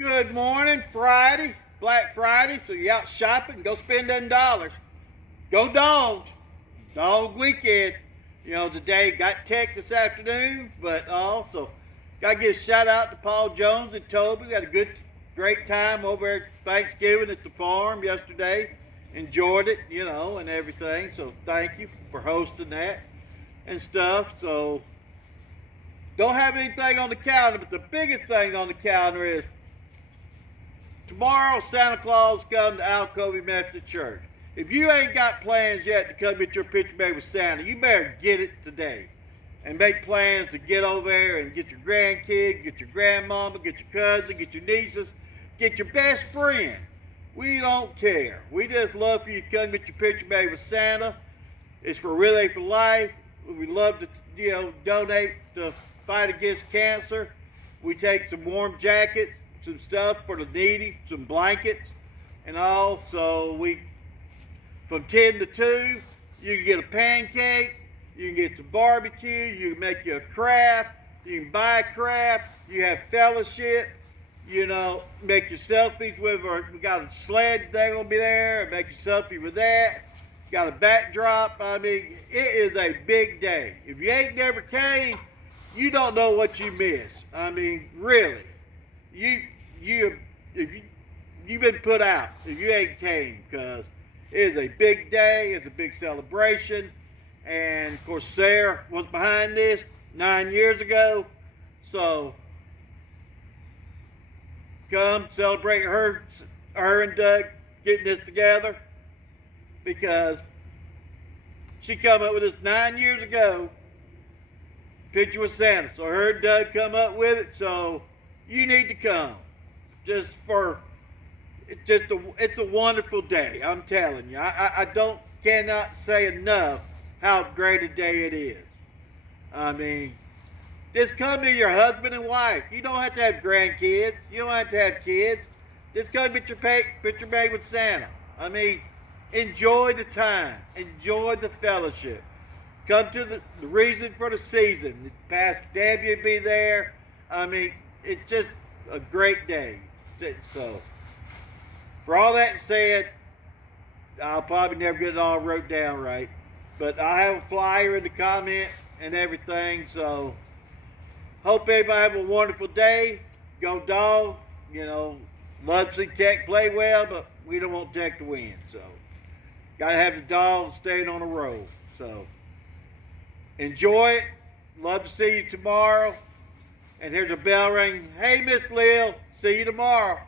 Good morning, Friday, Black Friday. So you out shopping, go spend them dollars. Go Dogs. Dog weekend. Today got tech this afternoon, but also got to give a shout out to Paul Jones and Toby. We had a great time over at Thanksgiving at the farm yesterday. Enjoyed it, and everything. So thank you for hosting that and stuff. So don't have anything on the calendar, but the biggest thing on the calendar is tomorrow Santa Claus comes to Alcovey Methodist Church. If you ain't got plans yet to come get your picture made with Santa, you better get it today. And make plans to get over there and get your grandkids, get your grandmama, get your cousin, get your nieces, get your best friend. We don't care. We just love for you to come get your picture made with Santa. It's for Relay for Life. We love to donate to fight against cancer. We take some warm jackets, some stuff for the needy, some blankets, and all. So from 10 to 2, you can get a pancake, you can get some barbecue, you can make you a craft, you can buy a craft, you have fellowship, make your selfies with we got a sled thing gonna be there, make your selfie with that. Got a backdrop. I mean, it is a big day. If you ain't never came, you don't know what you miss. I mean, really. You've been put out if you ain't came, because it is a big day. It's a big celebration. And of course, Sarah was behind this 9 years ago. So come celebrate her and Doug getting this together, because she come up with this 9 years ago. Picture with Santa. So her and Doug come up with it. So you need to come. It's a wonderful day. I'm telling you. I cannot say enough how great a day it is. I mean, just come to your husband and wife. You don't have to have grandkids. You don't have to have kids. Just come get your picture made with Santa. I mean, enjoy the time. Enjoy the fellowship. Come to the reason for the season. Pastor Debbie will be there. I mean, it's just a great day. So, for all that said, I'll probably never get it all wrote down right. But I have a flyer in the comment and everything. So, hope everybody have a wonderful day. Go Dawgs. Love to see Tech play well, but we don't want Tech to win. So, got to have the Dawgs staying on the road. So, enjoy it. Love to see you tomorrow. And here's a bell ring. Hey, Miss Lil, see you tomorrow.